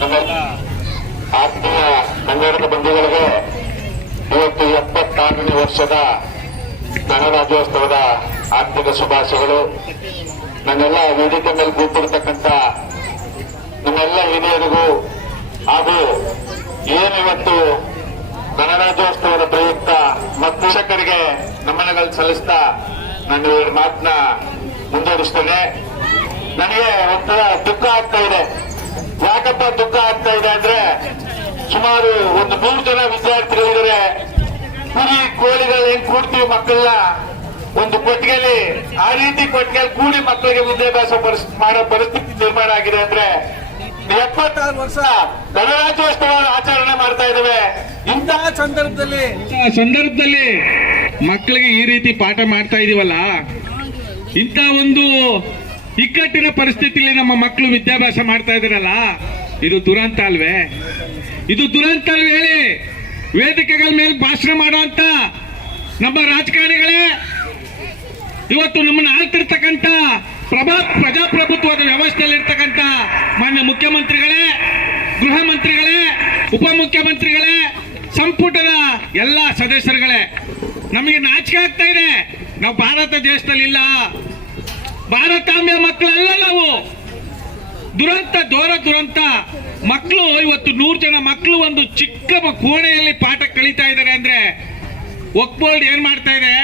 ನಮ್ಮೆಲ್ಲ ಆತ್ಮೀಯ ಕನ್ನಡದ ಬಂಧುಗಳಿಗೆ ಇವತ್ತು 76ನೇ ವರ್ಷದ ಗಣರಾಜ್ಯೋತ್ಸವದ ಆರ್ಥಿಕ ಶುಭಾಶಯಗಳು. ನನ್ನೆಲ್ಲ ವೇದಿಕೆ ಮೇಲೆ ಕೂತಿರ್ತಕ್ಕಂಥ ನಮ್ಮೆಲ್ಲ ಹಿರಿಯರಿಗೂ ಹಾಗೂ ಏನಿವತ್ತು ಗಣರಾಜ್ಯೋತ್ಸವದ ಪ್ರಯುಕ್ತ ಮತ್ತು ಶಿಕ್ಷಕರಿಗೆ ನಮನಗಳು ಸಲ್ಲಿಸ್ತಾ ನಾನು ಈ ಮಾತನ್ನ ಮುಂದುವರಿಸ್ತೇನೆ. ನನಗೆ ಒಂಥರ ದುಃಖ ಆಗ್ತಾ ಇದೆ. ಯಾಕಪ್ಪ ದುಃಖ ಆಗ್ತಾ ಇದೆ ಅಂದ್ರೆ, ಸುಮಾರು 100 ಜನ ವಿದ್ಯಾರ್ಥಿಗಳಿದ್ದಾರೆ. ಕುರಿ ಕೋಳಿಗಳು ಹೆಂಗ್ ಕೂಡ್ತೀವಿ ಮಕ್ಕಳನ್ನ ಒಂದು ಕೊಟ್ಟಿಗೆಯಲ್ಲಿ, ಆ ರೀತಿ ಕೊಟ್ಟಿಗೆಯಲ್ಲಿ ಕೂಡಿ ಮಕ್ಕಳಿಗೆ ವಿದ್ಯಾಭ್ಯಾಸ ಮಾಡೋ ಪರಿಸ್ಥಿತಿ ನಿರ್ಮಾಣ ಆಗಿದೆ. ಅಂದ್ರೆ 76 ವರ್ಷ ಗಣರಾಜ್ಯೋತ್ಸವ ಆಚರಣೆ ಮಾಡ್ತಾ ಇದ್ದೇವೆ. ಇಂತಹ ಸಂದರ್ಭದಲ್ಲಿ ಮಕ್ಕಳಿಗೆ ಈ ರೀತಿ ಪಾಠ ಮಾಡ್ತಾ ಇದೀವಲ್ಲ, ಇಂಥ ಒಂದು ಇಕ್ಕಟ್ಟಿನ ಪರಿಸ್ಥಿತಿಯಲ್ಲಿ ನಮ್ಮ ಮಕ್ಕಳು ವಿದ್ಯಾಭ್ಯಾಸ ಮಾಡ್ತಾ ಇದಾರಲ್ಲ, ಇದು ದುರಂತ ಅಲ್ವೇ? ಇದು ದುರಂತ ಅಲ್ವೇ ಹೇಳಿ? ವೇದಿಕೆಗಳ ಮೇಲೆ ಭಾಷಣ ಮಾಡುವಂತ ನಮ್ಮ ರಾಜಕಾರಣಿಗಳೇ, ಇವತ್ತು ನಮ್ಮನ್ನು ಆಳ್ತಿರ್ತಕ್ಕಂಥ ಪ್ರಜಾಪ್ರಭುತ್ವದ ವ್ಯವಸ್ಥೆಯಲ್ಲಿ ಇರ್ತಕ್ಕಂಥ ಮಾನ್ಯ ಮುಖ್ಯಮಂತ್ರಿಗಳೇ, ಗೃಹ ಮಂತ್ರಿಗಳೇ, ಉಪಮುಖ್ಯಮಂತ್ರಿಗಳೇ, ಸಂಪುಟದ ಎಲ್ಲ ಸದಸ್ಯರುಗಳೇ, ನಮಗೆ ನಾಚಿಕೆ ಆಗ್ತಾ ಇದೆ. ನಾವು ಭಾರತ ದೇಶದಲ್ಲಿ ಇಲ್ಲ, ಭಾರತಾಂಬೆ ಮಕ್ಕಳಲ್ಲ ನಾವು. ದುರಂತ ಮಕ್ಕಳು. ಇವತ್ತು 100 ಜನ ಮಕ್ಕಳು ಒಂದು ಚಿಕ್ಕ ಕೋಣೆಯಲ್ಲಿ ಪಾಠ ಕಲಿತಾ ಇದ್ದಾರೆ ಅಂದ್ರೆ, ಒಕ್ಬೋಲ್ಡ್ ಏನ್ ಮಾಡ್ತಾ ಇದೆ?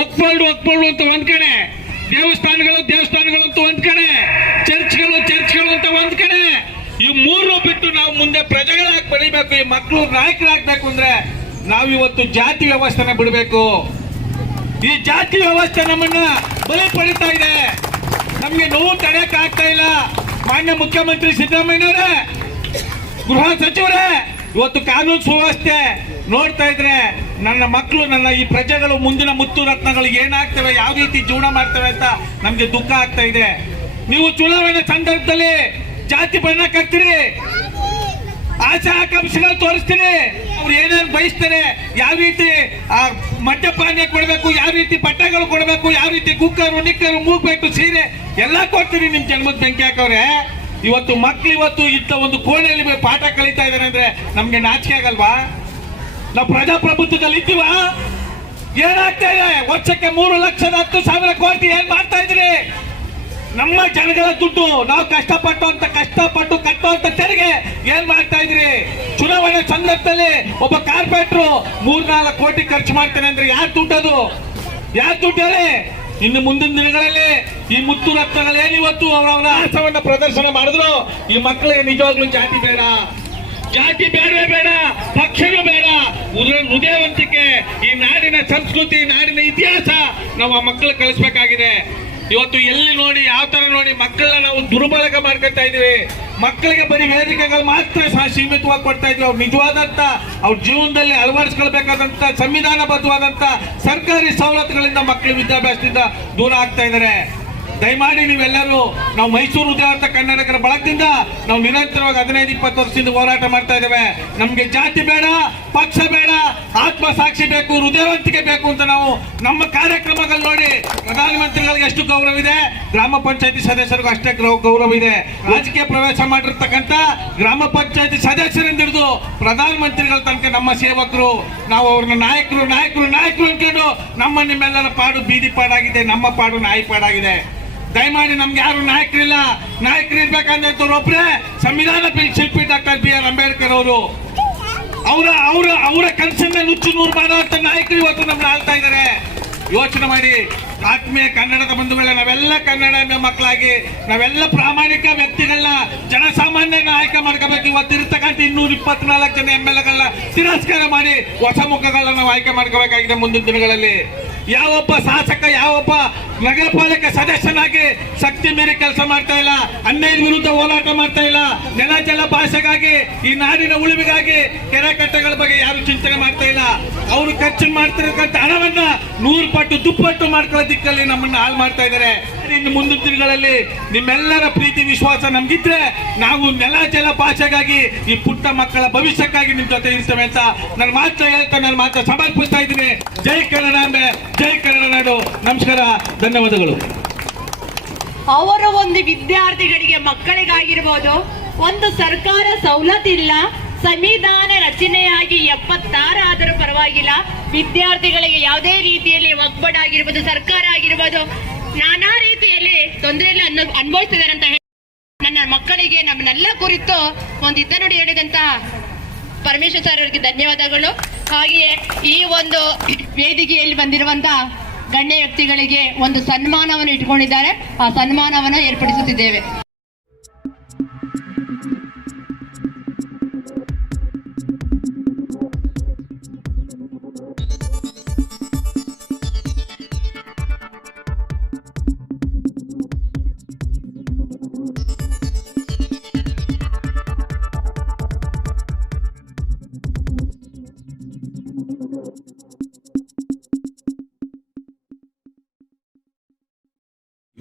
ಒಕ್ಬೋಲ್ಡ್ ಅಂತ ಒಂದ್ ಕಡೆ, ದೇವಸ್ಥಾನಗಳು ಅಂತ ಒಂದ್ ಕಡೆ, ಚರ್ಚ್ಗಳು ಅಂತ ಒಂದ್ ಕಡೆ. ಈ 3 ಬಿಟ್ಟು ನಾವು ಮುಂದೆ ಪ್ರಜೆಗಳಾಗಿ ಬೆಳಿಬೇಕು, ಈ ಮಕ್ಕಳು ನಾಯಕರಾಗಬೇಕು ಅಂದ್ರೆ ನಾವಿವತ್ತು ಜಾತಿ ವ್ಯವಸ್ಥೆನ ಬಿಡಬೇಕು. ಈ ಜಾತಿ ವ್ಯವಸ್ಥೆ ನಮ್ಮನ್ನ ಬಲಿ ಪಡಿತಾ ಇದೆ. ನಮ್ಗೆ ನೋವು ತಡೆಯಕ್ ಆಗ್ತಾ ಇಲ್ಲ. ಮಾನ್ಯ ಮುಖ್ಯಮಂತ್ರಿ ಸಿದ್ದರಾಮಯ್ಯನವರೇ, ಗೃಹ ಸಚಿವರೇ, ಇವತ್ತು ಕಾನೂನು ಸುವ್ಯವಸ್ಥೆ ನೋಡ್ತಾ ಇದ್ರೆ ನನ್ನ ಮಕ್ಕಳು, ನನ್ನ ಈ ಪ್ರಜೆಗಳು ಮುಂದಿನ ಮುತ್ತು ರತ್ನಗಳು ಏನಾಗ್ತವೆ, ಯಾವ ರೀತಿ ಜೀವನ ಮಾಡ್ತವೆ ಅಂತ ನಮ್ಗೆ ದುಃಖ ಆಗ್ತಾ ಇದೆ. ನೀವು ಚುನಾವಣೆ ಸಂದರ್ಭದಲ್ಲಿ ಜಾತಿ ಬಣ್ಣ ಕಟ್ತೀರಿ, ಆಸೆ ಆಕಾಂಕ್ಷೆಗಳು ತೋರಿಸ್ತೀರಿ, ಅವ್ರು ಏನೇನು ಬಯಸ್ತಾರೆ, ಯಾವ ರೀತಿ ಮದ್ಯಪಾನ ಕೊಡಬೇಕು, ಯಾವ ರೀತಿ ಬಟ್ಟೆಗಳು ಕೊಡಬೇಕು, ಯಾವ ರೀತಿ ಕುಕ್ಕರು ನಿಕ್ಕರು ಮೂಗ್ಬೇಕು, ಸೀರೆ ಎಲ್ಲ ಕೊಡ್ತೀರಿ. ನಿಮ್ ಜನ್ಮದ ಬೆಂಕಿ ಹಾಕವ್ರೆ. ಇವತ್ತು ಮಕ್ಳು ಇಂಥ ಒಂದು ಕೋಣೆಯಲ್ಲಿ ಪಾಠ ಕಲಿತಾ ಇದಾರೆ ಅಂದ್ರೆ ನಮ್ಗೆ ನಾಚಿಕೆ ಆಗಲ್ವಾ? ನಾವು ಪ್ರಜಾಪ್ರಭುತ್ವದಲ್ಲಿ ಇದ್ದೀವ? ಏನಾಗ್ತಾ ಇದೆ? ವರ್ಷಕ್ಕೆ 3,10,000 ಕೋಟಿ ಏನ್ ಮಾಡ್ತಾ ಇದ್ರಿ? ನಮ್ಮ ಜನಗಳ ದುಡ್ಡು ನಾವು ಕಷ್ಟಪಟ್ಟು ಕಟ್ಟುವಂತ ತೆರಿಗೆ ಏನ್ ಮಾಡ್ತಾ ಇದ್ರಿ? ಚುನಾವಣೆ ಸಂದರ್ಭದಲ್ಲಿ ಒಬ್ಬ ಕಾರ್ಪೊರೇಟ್ರು 3-4 ಕೋಟಿ ಖರ್ಚು ಮಾಡ್ತಾನೆ ಅಂದ್ರೆ ಯಾರು ದುಡ್ಡದು? ಯಾರು ದುಡ್ಡು ಹೇಳಿ? ಇನ್ನು ಮುಂದಿನ ದಿನಗಳಲ್ಲಿ ಈ ಮುತ್ತು ರತ್ನಗಳು ಏನಿವತ್ತು ಅವರ ಆಸವನ್ನ ಪ್ರದರ್ಶನ ಮಾಡಿದ್ರು, ಈ ಮಕ್ಕಳಿಗೆ ನಿಜವಾಗ್ಲೂ ಜಾತಿ ಬೇಡವೇ ಬೇಡ, ಪಕ್ಷನೂ ಬೇಡ. ಹೃದಯವಂತಿಕೆ, ಈ ನಾಡಿನ ಸಂಸ್ಕೃತಿ, ನಾಡಿನ ಇತಿಹಾಸ ನಾವು ಆ ಮಕ್ಕಳು ಕಲಿಸ್ಬೇಕಾಗಿದೆ. ಇವತ್ತು ಎಲ್ಲಿ ನೋಡಿ, ಯಾವ ತರ ನೋಡಿ ಮಕ್ಕಳನ್ನ ನಾವು ದುರ್ಬಳಕೆ ಮಾಡ್ಕೊತಾ ಇದೀವಿ. ಮಕ್ಕಳಿಗೆ ಬರೀ ವೇದಿಕೆಗಳು ಮಾತ್ರ ಸೀಮಿತವಾಗಿ ಕೊಡ್ತಾ ಇದ್ವಿ. ಅವ್ರು ನಿಜವಾದಂತ ಅವ್ರ ಜೀವನದಲ್ಲಿ ಅಳವಡಿಸ್ಕೊಳ್ಬೇಕಾದಂತ ಸಂವಿಧಾನಬದ್ಧವಾದಂತ ಸರ್ಕಾರಿ ಸವಲತ್ತುಗಳಿಂದ ಮಕ್ಕಳು ವಿದ್ಯಾಭ್ಯಾಸದಿಂದ ದೂರ ಆಗ್ತಾ ಇದ್ದಾರೆ. ದಯಮಾಡಿ ನೀವೆಲ್ಲರೂ, ನಾವು ಮೈಸೂರು ಉದ್ಯೋಗ ಕನ್ನಡಿಗರ ಬಳಗದಿಂದ ನಾವು ನಿರಂತರವಾಗಿ 15-20 ವರ್ಷದಿಂದ ಹೋರಾಟ ಮಾಡ್ತಾ ಇದ್ದೇವೆ. ನಮ್ಗೆ ಜಾತಿ ಬೇಡ, ಪಕ್ಷ ಬೇಡ, ಆತ್ಮಸಾಕ್ಷಿ ಬೇಕು, ಹೃದಯವಂತಿಕೆ ಬೇಕು ಅಂತ ನಾವು ನಮ್ಮ ಕಾರ್ಯಕ್ರಮಗಳು ನೋಡಿ ಪ್ರಧಾನಮಂತ್ರಿಗಳಿಗೆ ಎಷ್ಟು ಗೌರವ ಇದೆ, ಗ್ರಾಮ ಪಂಚಾಯತಿ ಸದಸ್ಯರಿಗೂ ಅಷ್ಟೇ ಗೌರವ ಇದೆ. ರಾಜಕೀಯ ಪ್ರವೇಶ ಮಾಡಿರ್ತಕ್ಕಂಥ ಗ್ರಾಮ ಪಂಚಾಯತಿ ಸದಸ್ಯರಿಂದ ಹಿಡಿದು ಪ್ರಧಾನಮಂತ್ರಿಗಳ ತನಕ ನಮ್ಮ ಸೇವಕರು, ನಾವು ಅವ್ರನ್ನ ನಾಯಕರು ಅನ್ಕೊಂಡು ನಿಮ್ಮೆಲ್ಲರ ಪಾಡು ಬೀದಿ ಪಾಡಾಗಿದೆ, ನಮ್ಮ ಪಾಡು ನಾಯಿ ಪಾಡಾಗಿದೆ. ದಯಮಾಡಿ ನಮ್ಗೆ ಯಾರು ನಾಯಕರಿಲ್ಲ. ನಾಯಕರು ಇರ್ಬೇಕಂದ್ರೆ ಒಬ್ಬರೇ ಸಂವಿಧಾನ ಶಿಲ್ಪಿ ಡಾಕ್ಟರ್ BR ಅಂಬೇಡ್ಕರ್ ಅವರು. ಅವರ ಕನಸನ್ನ ನುಚ್ಚು ನೂರು ಮಾಡುವಂತ ನಾಯಕರು ಇವತ್ತು ನಮ್ಗೆ ಆಳ್ತಾ ಇದ್ದಾರೆ. ಯೋಚನೆ ಮಾಡಿ ಆತ್ಮೀಯ ಕನ್ನಡದ ಬಂಧುಗಳೇ, ನಾವೆಲ್ಲ ಕನ್ನಡ ಮಕ್ಕಳಾಗಿ ನಾವೆಲ್ಲ ಪ್ರಾಮಾಣಿಕ ವ್ಯಕ್ತಿಗಳನ್ನ, ಜನಸಾಮಾನ್ಯನ ಆಯ್ಕೆ ಮಾಡ್ಕೋಬೇಕು. ಇವತ್ತು ಇರ್ತಕ್ಕಂಥ 224 ಜನ MLAಗಳನ್ನ ತಿರಸ್ಕಾರ ಮಾಡಿ ಹೊಸ ಮುಖಗಳನ್ನ ನಾವು ಆಯ್ಕೆ ಮಾಡ್ಕೋಬೇಕಾಗಿದೆ. ಮುಂದಿನ ದಿನಗಳಲ್ಲಿ ಯಾವೊಬ್ಬ ಶಾಸಕ, ಯಾವೊಬ್ಬ ನಗರ ಪಾಲಿಕೆ ಸದಸ್ಯನಾಗಿ ಶಕ್ತಿ ಮೀರಿ ಕೆಲಸ ಮಾಡ್ತಾ ಇಲ್ಲ, ಅನ್ಯಾಯದ ವಿರುದ್ಧ ಹೋರಾಟ ಮಾಡ್ತಾ ಇಲ್ಲ, ನೆಲ ಜಲ ಭಾಷೆಗಾಗಿ, ಈ ನಾಡಿನ ಉಳಿವಿಗಾಗಿ, ಕೆರೆ ಕಟ್ಟೆಗಳ ಬಗ್ಗೆ ಯಾರು ಚಿಂತನೆ ಮಾಡ್ತಾ ಇಲ್ಲ. ಅವರು ಖರ್ಚು ಮಾಡ್ತಿರತಕ್ಕಂಥ ಹಣವನ್ನ 100 ಪಟ್ಟು ದುಪ್ಪಟ್ಟು ಮಾಡ್ಕೊಳ್ಳೋ ದಿಕ್ಕಲ್ಲಿ ನಮ್ಮನ್ನ ಹಾಳು ಮಾಡ್ತಾ ಇದ್ದಾರೆ. ಇನ್ನು ಮುಂದಿನ ದಿನಗಳಲ್ಲಿ ನಿಮ್ಮೆಲ್ಲರ ಪ್ರೀತಿ ವಿಶ್ವಾಸ ನಮ್ಗಿದ್ರೆ ನಾವು ನೆಲ ಜಲ ಭಾಷೆಗಾಗಿ, ಈ ಪುಟ್ಟ ಮಕ್ಕಳ ಭವಿಷ್ಯಕ್ಕಾಗಿ ನಿಮ್ ಜೊತೆ ಇರ್ತೇವೆ ಅಂತ ನನ್ನ ಮಾತ್ರ ಸಮರ್ಪಿಸ್ತಾ ಇದ್ದೀನಿ. ಜೈ ಕನ್ನಡಾಂಬೆ, ಜೈ ಕನ್ನಡ ನಾಡು. ನಮಸ್ಕಾರ, ಧನ್ಯವಾದಗಳು. ಅವರ ಒಂದು ವಿದ್ಯಾರ್ಥಿಗಳಿಗೆ, ಮಕ್ಕಳಿಗಾಗಿರ್ಬೋದು, ಒಂದು ಸರ್ಕಾರ ಸವಲತ್ತಿಲ್ಲ, ಸಂವಿಧಾನ ರಚನೆಯಾಗಿ 76 ಆದರೂ ಪರವಾಗಿಲ್ಲ, ವಿದ್ಯಾರ್ಥಿಗಳಿಗೆ ಯಾವುದೇ ರೀತಿಯಲ್ಲಿ ಒಗ್ಗಡಾಗಿರ್ಬೋದು, ಸರ್ಕಾರ ಆಗಿರ್ಬೋದು, ನಾನಾ ರೀತಿಯಲ್ಲಿ ತೊಂದರೆಯಲ್ಲಿ ಅನುಭವಿಸ್ತಿದ್ದಾರೆ ಅಂತ ಹೇಳಿ ನನ್ನ ಮಕ್ಕಳಿಗೆ ನಮ್ಮನ್ನೆಲ್ಲ ಕುರಿತು ಒಂದು ನುಡಿ ಹೇಳಿದಂತ ಪರಮೇಶ್ವರ್ ಸರ್ ಅವರಿಗೆ ಧನ್ಯವಾದಗಳು. ಹಾಗೆಯೇ ಈ ಒಂದು ವೇದಿಕೆಯಲ್ಲಿ ಬಂದಿರುವಂತ ಗಣ್ಯ ವ್ಯಕ್ತಿಗಳಿಗೆ ಒಂದು ಸನ್ಮಾನವನ್ನು ಇಟ್ಕೊಂಡಿದ್ದಾರೆ, ಆ ಸನ್ಮಾನವನ್ನು ಏರ್ಪಡಿಸುತ್ತಿದ್ದೇವೆ.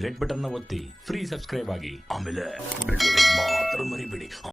ರೆಡ್ ಬಟನ್ ಒತ್ತಿ ಫ್ರೀ ಸಬ್ಸ್ಕ್ರೈಬ್ ಆಗಿ, ಆಮೇಲೆ ಮಾತ್ರ ಮರಿಬೇಡಿ.